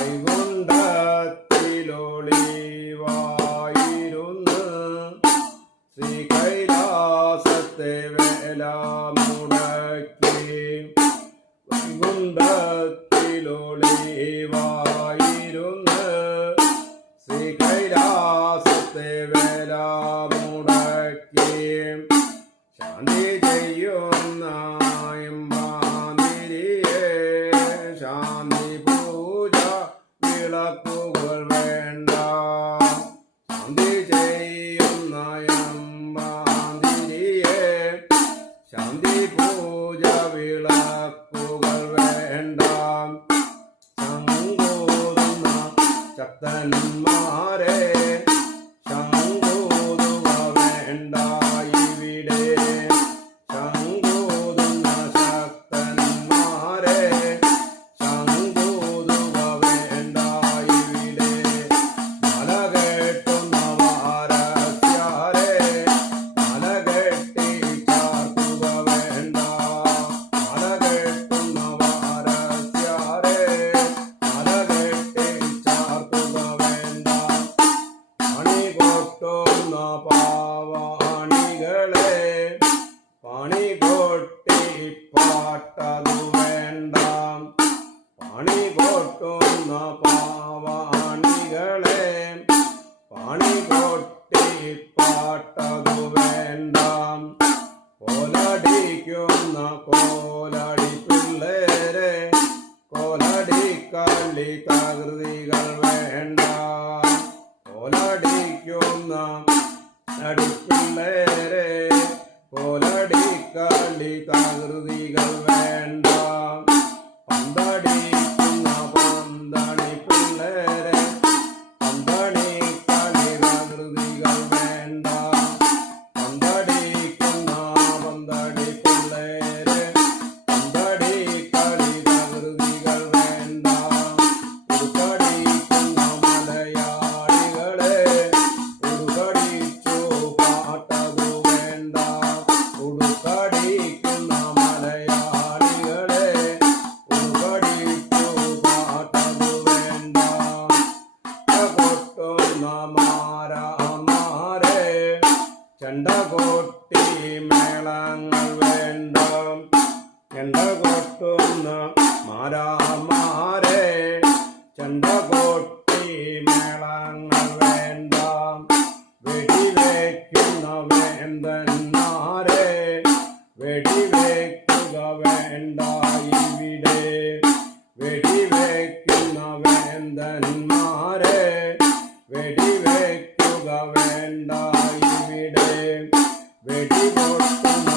വൈകുണ്ഠത്തിലൊളിവായിരുന്നു ശ്രീ കൈലാസത്തെ വേല മുടക്കി വൈകുണ്ഠത്തിലൊളിവായിരുന്നു ശ്രീ കൈലാസത്തെ വേല മുടക്കി ശാന്തി ചെയ്യുന്ന ശാന്തി പൂജ വിളക്കുകൾ വേണ്ട ശാന്തി ചെയ്യുന്ന അമ്പാതിരിയെ ശാന്തി പൂജ വിളക്കുകൾ വേണ്ട ശങ്കൂതുന്ന ശക്തന്മാരെ ശങ്കൂതുക വേണ്ട ഇവിടെ ശങ്കൂതുന്ന ശക്തന്മാരെ ശങ്കൂതുക വേണ്ട ഇവിടെ മല കെട്ടുന്ന വാരസ്യാരെ മല കെട്ടി ചാർത്തുക വേണ്ട മല കെട്ടുന്ന വാരസ്യാരെ മല കെട്ടി ചാർത്തുക വേണ്ട പണി കൊട്ടുന്ന പാവാണികളെ പണി കൊട്ടി പാട്ടതു വേണ്ട പണി കൊട്ടുന്ന പാവാണികളെ പണി കൊട്ടി പാട്ടതു വേണ്ട കോലടിക്കുന്ന കോലടി പിള്ളേരെ കോലടി കളി തകൃതികൾ വേണ്ട കോലടിക്കുന്ന അടിപ്പിള്ളേരെ കോലടി കളി തകൃതികൾ വേണ്ട പന്തടിക്കുന്ന പന്തണി പിള്ളേരെ പന്തണി കളി തകൃതികൾ വേണ്ട പന്തടിക്കുന്ന പന്തടി പിള്ളേരെ പന്തടി കളി തകൃതികൾ വേണ്ട ഉടുക്കടിക്കുന്ന മലയാളികളെ ഉടുക്കടിച്ചു പാട്ടതു വേണ്ട ഉടുക്കടിക്കുന്ന മലയാളികളെ ഉടുക്കടിച്ചു പാട്ടതു വേണ്ട കൊട്ടുന്ന മാരാമാരെ ചെണ്ട കൊട്ടി മേളങ്ങൾ വേണ്ട ചെണ്ട കൊട്ടുന്ന മാരാമാരെ ചെണ്ട കൊട്ടി മേളങ്ങൾ വേണ്ട വെടിവെക്കുന്ന വേന്തന്മാരെ വെടിവെക്കുക വേണ്ട ഇവിടെ വെടിവെക്കുന്ന വേന്തന്മാരെ വെടിവെക്കുക വേണ്ട ഇവിടെ വെടിപൊട്ടുന്ന